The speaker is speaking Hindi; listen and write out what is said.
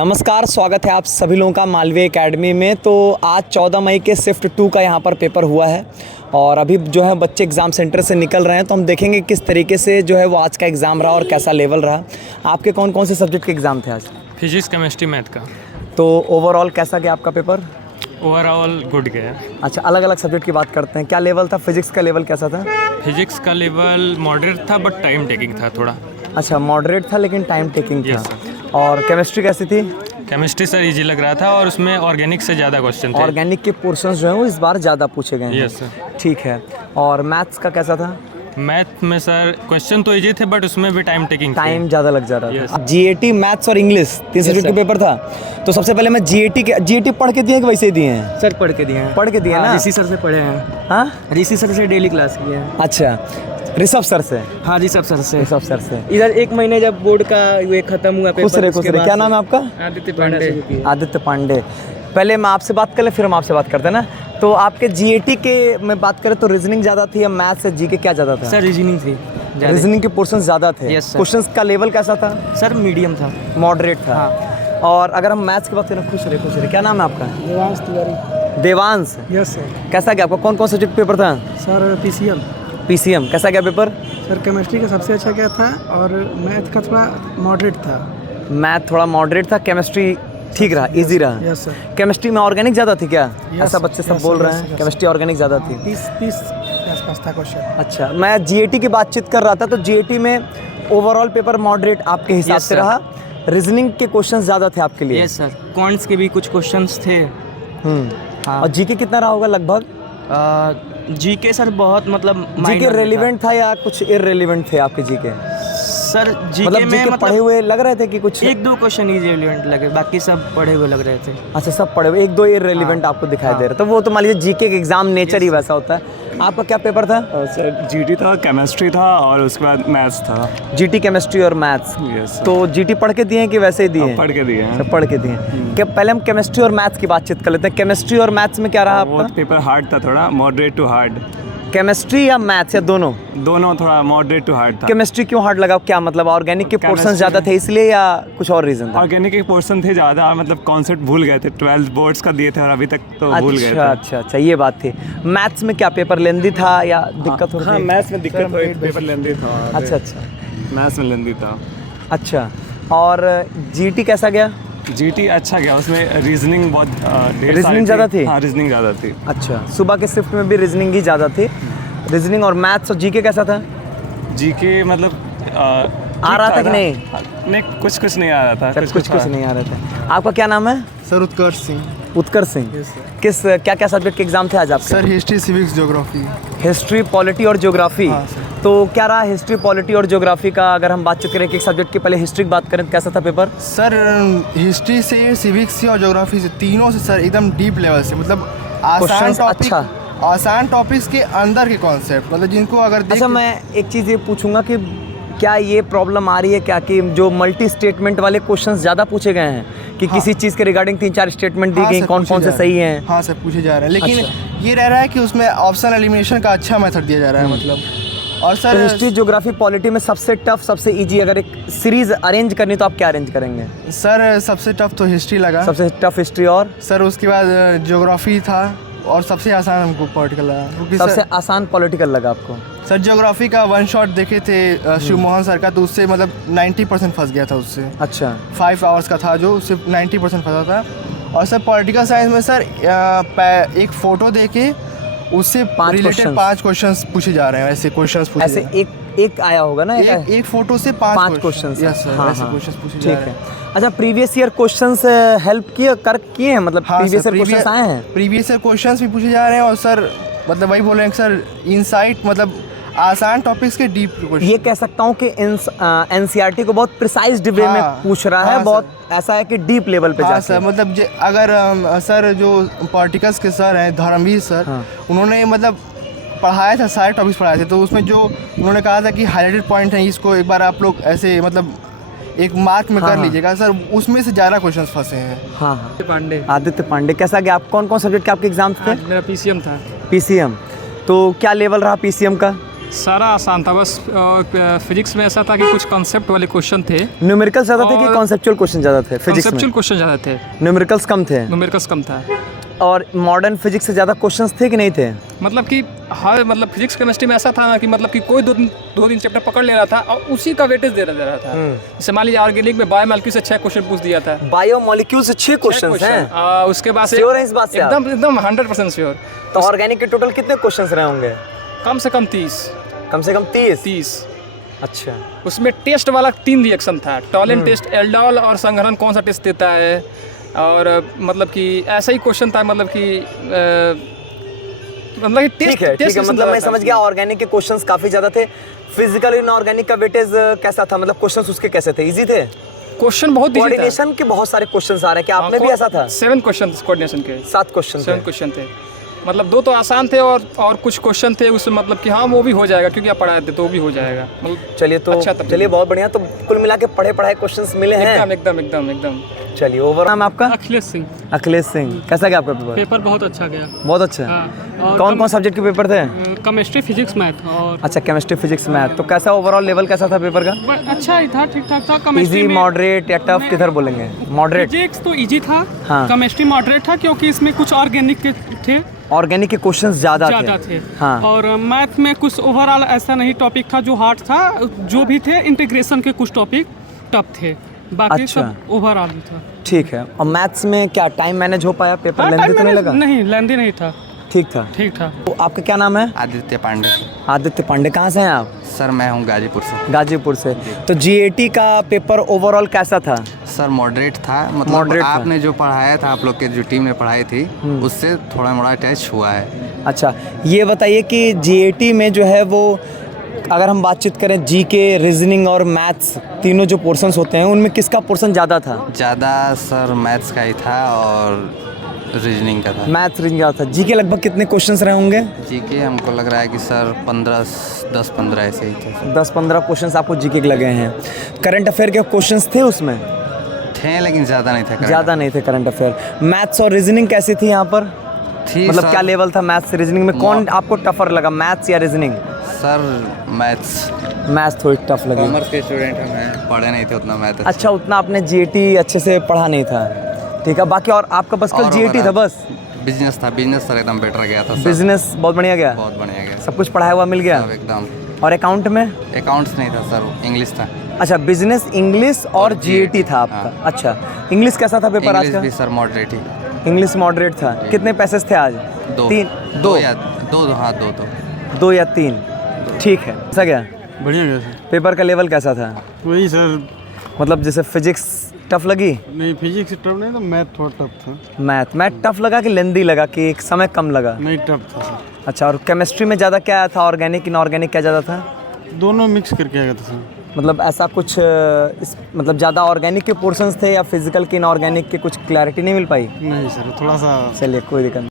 नमस्कार, स्वागत है आप सभी लोगों का मालवीय एकेडमी में। तो आज 14 मई के शिफ्ट 2 का यहाँ पर पेपर हुआ है और अभी जो है बच्चे एग्ज़ाम सेंटर से निकल रहे हैं। तो हम देखेंगे किस तरीके से जो है वो आज का एग्ज़ाम रहा और कैसा लेवल रहा। आपके कौन कौन से सब्जेक्ट के एग्ज़ाम थे आज? फिजिक्स, केमिस्ट्री, मैथ का। तो ओवरऑल कैसा गया आपका पेपर? ओवरऑल गुड गया। अच्छा, अलग अलग सब्जेक्ट की बात करते हैं। क्या लेवल था? फिजिक्स का लेवल कैसा था? फिजिक्स का लेवल मॉडरेट था बट टाइम टेकिंग था थोड़ा। अच्छा, मॉडरेट था लेकिन टाइम टेकिंग था। Yes, और केमिस्ट्री कैसी थी? केमिस्ट्री सर इजी लग रहा था और उसमें ऑर्गेनिक से ज़्यादा क्वेश्चन थे। ऑर्गेनिक के पोर्शंस जो हैं वो इस बार ज़्यादा पूछे गए हैं। Yes, sir. ठीक है। और मैथ्स का कैसा था? मैथ में सर क्वेश्चन तो इजी थे बट उसमें भी टाइम टेकिंग टाइम ज़्यादा लग जा रहा Yes. था। जीएटी, मैथ्स और इंग्लिश 3 सब्जेक्ट के पेपर था। तो सबसे पहले मैं जीएटी पढ़ के दिए कि वैसे ही दिए हैं? सर पढ़ के दिए हैं। पढ़ के दिए हाँ, ना? ऋषि सर से पढ़े हैं। हाँ, ऋषि सर से डेली क्लास किए हैं। अच्छा, ऋषभ सर से? हाँ, ऋषभ सर से। ऋषभ सर से। इधर 1 महीने जब बोर्ड का ये खत्म हुआ पेपर, खुश रहे। उसके बाद क्या नाम है आपका? आदित्य पांडे। आदित्य पांडे। पहले मैं आपसे बात कर ले फिर हम आपसे बात करते हैं ना। तो आपके जीएटी के में बात करें तो रीजनिंग ज़्यादा थी या मैथ्स से जीके क्या ज़्यादा था? सर रीजनिंग थी। रीजनिंग के पोर्शन ज़्यादा थे। Yes, sir. क्वेश्चंस का लेवल कैसा था? सर मीडियम था। मॉडरेट था। हाँ। और अगर हम मैथ्स की बात करें, खुश रहे। क्या नाम है आपका? देवांश तिवारी। देवांश। Yes sir. कैसा गया आपका? कौन कौन सब्जेक्ट पेपर था? सर पीसीएम कैसा गया पेपर? सर केमिस्ट्री का सबसे अच्छा गया था और मैथ का थोड़ा मॉडरेट था। मैथ थोड़ा मॉडरेट था, केमिस्ट्री ठीक रहा, इजी रहा। Yes sir. केमिस्ट्री में ऑर्गेनिक ज़्यादा थी क्या? Yes, ऐसा बच्चे सब yes, बोल sir, रहे yes, हैं sir, yes, केमिस्ट्री ऑर्गेनिक ज़्यादा थी। 30 आसपास था क्वेश्चन। अच्छा, मैं जीएटी की बातचीत कर रहा था तो जीएटी में ओवरऑल पेपर मॉडरेट आपके हिसाब Yes, से sir. रहा। रीजनिंग के क्वेश्चन ज़्यादा थे आपके लिए? Yes sir. क्वांट्स के भी कुछ क्वेश्चंस थे। हाँ। और जीके कितना रहा होगा लगभग? जीके सर बहुत मतलब जीके रेलिवेंट था या कुछ इररेलेवेंट थे आपके जीके? सर जीके मतलब में जीके पढ़े हुए लग रहे थे कि कुछ? 1-2 क्वेश्चन इजी रेलेवेंट लगे, बाकी सब पढ़े हुए लग रहे थे। अच्छा, सब पढ़े हुए, 1-2 इररेलेवेंट आपको दिखाई दे रहा। तो वो तो मान लीजिए जीके का एग्जाम नेचर ही वैसा होता है। आपका क्या पेपर था? सर जीटी था, केमिस्ट्री था और उसके बाद मैथ्स था। जीटी, केमिस्ट्री और मैथ्स। Yes sir. तो जीटी पढ़ के दिए हैं कि वैसे ही दिए हैं? पढ़ के दिए हैं। सब पढ़ के दिए हैं। क्या पहले हम केमिस्ट्री और मैथ्स की बातचीत कर लेते हैं। केमिस्ट्री और मैथ्स में क्या रहा वो आपका? पेपर हार्ड था, थोड़ा मॉडरेट टू हार्ड। केमिस्ट्री या मैथ्स या दोनों? दोनों थोड़ा मॉडरेट टू हार्ड था। केमिस्ट्री क्यों हार्ड लगा? क्या मतलब ऑर्गेनिक के पोर्शन Chemistry- ज़्यादा थे इसलिए या कुछ और रीज़न था? ऑर्गेनिक के पोर्शन थे ज़्यादा, मतलब कॉन्सेप्ट भूल गए थे। 12 बोर्ड्स का दिए थे और अभी तक तो भूल गए थे। अच्छा, ये बात थी। मैथ्स में क्या पेपर लेंदी था या दिक्कत हो रही हाँ, थी? मैथ्स में दिक्कत हुई, पेपर लेंदी था। अच्छा। मैथ्स में लेंदी था। अच्छा, और जीटी कैसा गया? जीटी अच्छा गया, उसमें रीजनिंग बहुत ढेर Reasoning सारी ज़्यादा थी? हाँ, रीजनिंग ज़्यादा थी। अच्छा, सुबह के शिफ्ट में भी रीजनिंग ही ज़्यादा थी। रीजनिंग और मैथ्स और जीके कैसा था? जीके मतलब आ रहा था कि नहीं? नहीं, कुछ नहीं आ रहा था। कुछ नहीं आ रहे थे। आपका क्या नाम है? सर उत्कर्ष सिंह। उत्कर्ष सिंह। किस क्या सब्जेक्ट के एग्जाम थे आज आपके? Sir history, civics, geography. History, polity और ज्योग्राफी। हाँ, सर। तो क्या रहा हिस्ट्री, पॉलिटी और ज्योग्राफी का? अगर हम बातचीत करें कि एक सब्जेक्ट की पहले हिस्ट्री की बात करें तो कैसा था पेपर? सर हिस्ट्री से, सिविक्स से और ज्योग्राफी से, तीनों से सर एकदम डीप लेवल से, मतलब आसान Questions टॉपिक, अच्छा। आसान टॉपिक्स के अंदर के कॉन्सेप्ट, मतलब जिनको अगर अच्छा, मैं एक चीज़ ये पूछूंगा कि क्या ये प्रॉब्लम आ रही है क्या कि जो मल्टी स्टेटमेंट वाले क्वेश्चंस ज़्यादा पूछे गए हैं कि हाँ। किसी चीज़ के रिगार्डिंग 3-4 स्टेटमेंट दी गई, कौन कौन से सही हैं? हाँ सर, पूछे जा रहे हैं, लेकिन अच्छा। ये रह रहा है कि उसमें ऑप्शन एलिमिनेशन का अच्छा मेथड दिया जा रहा है, मतलब। और तो सर हिस्ट्री, ज्योग्राफी, पॉलिटी में सबसे टफ, सबसे इजी अगर एक सीरीज अरेंज करनी तो आप क्या अरेंज करेंगे? सर सबसे टफ तो हिस्ट्री लगा। सबसे टफ हिस्ट्री और सर उसके बाद ज्योग्राफी था और सबसे आसान हमको पॉलिटिकल लगा, क्योंकि सबसे आसान पॉलिटिकल लगा आपको? सर ज्योग्राफी का 1 शॉट देखे थे शिव मोहन सर का, तो उससे मतलब 90% फंस गया था उससे। अच्छा। 5 आवर्स का था जो, उससे 90% फंसा था। और सर पॉलिटिकल साइंस में सर एक फ़ोटो देके उससे 5 रिलेटेड questions। 5 क्वेश्चंस पूछे जा रहे हैं, ऐसे क्वेश्चंस पूछे ऐसे जा रहे एक आया होगा ना? हैं। एक फोटो से 5 क्वेश्चंस। यस सर, हाँ, ऐसे हाँ। क्वेश्चंस पूछे जा ठीक रहे है। हैं। अच्छा, प्रीवियस ईयर क्वेश्चंस हेल्प किए हैं? मतलब हाँ प्रीवियस सर, ईयर क्वेश्चंस आए हैं? प्रीवियस ईयर क्वेश्चंस भी पूछे जा रहे हैं और सर मतलब वही बोल रहे हैं कि सर इनसाइट, मतलब आसान टॉपिक्स के डीप क्वेश्चन। ये कह सकता हूँ कि एनसीईआरटी को बहुत प्रिसाइज वे में हाँ, पूछ रहा है, हाँ, बहुत ऐसा है कि डीप लेवल पे हाँ जाके। सर, मतलब अगर सर जो पॉलिटिकल्स के सर हैं धर्मवीर सर, हाँ। उन्होंने मतलब पढ़ाया था, सारे टॉपिक्स पढ़ाए थे, तो उसमें जो उन्होंने कहा था कि हाईलाइटेड पॉइंट है, इसको एक बार आप लोग ऐसे मतलब एक मार्क में हाँ, कर हाँ। लीजिएगा सर, उसमें से ज़्यादा क्वेश्चंस फंसे हैं। हाँ, हाँ। पांडे। आदित्य पांडे कैसा गया? आप कौन कौन सब्जेक्ट के आपके एग्जाम थे? मेरा पीसीएम था। पीसीएम। तो क्या लेवल रहा पीसीएम का? सारा आसान था, बस फिजिक्स में ऐसा था कि कुछ कॉन्सेप्ट वाले क्वेश्चन थे। न्यूमेरिकल ज़्यादा थे कि और- कॉन्सेप्चुअल क्वेश्चन ज़्यादा थे फिजिक्स कॉन्सेप्चुअल में? क्वेश्चन ज़्यादा थे, न्यूमेरिकल्स कम थे। न्यूमेरिकल्स कम था। और मॉडर्न फिजिक्स से ज़्यादा क्वेश्चंस थे कि नहीं थे? मतलब कि हर मतलब फिजिक्स केमिस्ट्री में ऐसा था ना कि मतलब कि कोई दो तीन चैप्टर पकड़ ले रहा था और उसी का वेटेज दे रहा था। जैसे मान लीजिए ऑर्गेनिक में बायोमॉलिक्यूल से 6 क्वेश्चन पूछ दिया था। बायोमॉलिक्यूल से 6 क्वेश्चंस हैं। उसके बाद से Sure हैं इस बात से आप? एकदम 100% श्योर। तो ऑर्गेनिक के टोटल कितने क्वेश्चंस रहे होंगे? कम से कम 30। कम से कम 30। 30। अच्छा। उसमें टेस्ट वाला 3 रिएक्शन था, टॉलेंट टेस्ट, एल्डोल और संघनन कौन सा टेस्ट देता है। और मतलब कि ऐसा ही क्वेश्चन था, मतलब कि मतलब कि ठीक है मतलब मैं समझ गया। ऑर्गेनिक के क्वेश्चंस काफी ज्यादा थे। फिजिकल इनऑर्गेनिक का वेटेज कैसा था? मतलब क्वेश्चंस उसके कैसे थे? इजी थे? क्वेश्चन बहुत इजी था। कोऑर्डिनेशन के बहुत सारे क्वेश्चंस आ रहे हैं, क्या आप में भी ऐसा था? 7 क्वेश्चन कोऑर्डिनेशन के। 7 क्वेश्चन 7 क्वेश्चन थे, मतलब 2 तो आसान थे और कुछ क्वेश्चन थे उसमें मतलब कि हाँ वो भी हो जाएगा क्योंकि आप पढ़ाए थे तो वो भी हो जाएगा। मतलब चलिए तो अच्छा था। चलिए बहुत बढ़िया। तो कुल मिला के पढ़े क्वेश्चंस मिले हैं? एकदम। चलिए ओवर नाम आपका? अखिलेश सिंह। अखिलेश सिंह। कैसा गया आपका पेपर? पेपर बहुत अच्छा गया। बहुत अच्छा। हाँ, कौन कौन सब्जेक्ट के पेपर थे? केमिस्ट्री, फिजिक्स, मैथ और अच्छा, केमिस्ट्री, फिजिक्स, मैथ। तो कैसा ओवरऑल लेवल कैसा था पेपर का? अच्छा ही था, ठीक ठाक था। इजी, मॉडरेट या टफ किधर बोलेंगे? मॉडरेट। फिजिक्स तो इजी था, हाँ। केमिस्ट्री मॉडरेट था क्योंकि इसमें कुछ ऑर्गेनिक के थे, ऑर्गेनिक के क्वेश्चंस ज़्यादा थे। हाँ। और मैथ में कुछ ओवरऑल ऐसा नहीं टॉपिक था जो हार्ड था, जो भी थे इंटीग्रेशन के कुछ टॉपिक टफ थे, बाकी अच्छा। सब ओवरऑल ही था। ठीक है। और मैथ्स में क्या टाइम मैनेज हो पाया? पेपर लेंदी तो नहीं लगा? नहीं, लेंदी नहीं था, ठीक था। ठीक था। तो आपका क्या नाम है? आदित्य पांडे। आदित्य पांडे। कहाँ से हैं आप? सर मैं हूँ गाजीपुर से। गाजीपुर से। तो जीएटी का पेपर ओवरऑल कैसा था? सर मॉडरेट था, मतलब मॉडरेट था। आपने जो पढ़ाया था, आप लोग के जो टीम ने पढ़ाई थी उससे थोड़ा मोड़ा टच हुआ है। अच्छा, ये बताइए कि जीएटी में जो है वो अगर हम बातचीत करें जीके, रीजनिंग और मैथ्स तीनों जो पोर्शंस होते हैं उनमें किसका पोर्शन ज़्यादा था? ज़्यादा सर मैथ्स का ही था और रीजनिंग का था। मैथ्स रीजनिंग का था। जीके लगभग कितने क्वेश्चंस रहे होंगे? जीके हमको लग रहा है कि सर 10-15 ऐसे ही थे। 10-15 क्वेश्चंस आपको जीके के लगे हैं। करंट अफेयर के क्वेश्चंस थे उसमें? थे लेकिन ज़्यादा नहीं थे। ज़्यादा नहीं थे करंट अफेयर। मैथ्स और रीजनिंग कैसी थी यहाँ पर? थी मतलब सर, क्या लेवल था मैथ्स रीजनिंग में? कौन आपको टफर लगा, मैथ्स या रीजनिंग? Sir maths. मैथ्स थोड़ी टफ लगी। कॉमर्स के स्टूडेंट हैं, मैं पढ़े नहीं थे उतना मैथ। अच्छा, उतना आपने जीएटी अच्छे से पढ़ा नहीं था। ठीक है। बाकी और आपका बस कल जीएटी था बस? बिजनेस था, बिजनेस सर एकदम बेटर गया था सर। बिजनेस बहुत बढ़िया गया? बहुत बढ़िया गया सब कुछ पढ़ाया हुआ मिल गया? सब एकदम। और अकाउंट में? अकाउंट्स नहीं था सर, इंग्लिश था। अच्छा, बिजनेस, इंग्लिश और जीएटी था आपका। हाँ। अच्छा, इंग्लिश कैसा था पेपर आज इंग्लिश का? भी सर मॉडरेट ही। इंग्लिश मॉडरेट था। कितने पैसेज थे आज? 2 दो या 2 हाँ 2 2 या 3? ठीक है। कैसा गया बढ़िया गया सर। पेपर का? लेवल कैसा था? वही सर, मतलब जैसे फिजिक्स टफ लगी? नहीं फिजिक्स टफ नहीं था, मैथ थोड़ा टफ था। मैथ टफ लगा कि लेंदी लगा कि एक समय कम लगा? नहीं टफ था सर। अच्छा, और केमिस्ट्री में ज़्यादा क्या था? ऑर्गेनिक, इनऑर्गेनिक क्या ज़्यादा था? दोनों मिक्स करके आ गया था सर। मतलब ऐसा कुछ मतलब ज़्यादा ऑर्गेनिक के पोर्शंस थे या फिजिकल के इनऑर्गेनिक के? कुछ क्लैरिटी नहीं मिल पाई? नहीं सर, थोड़ा सा चलिए कोई दिक्कत नहीं।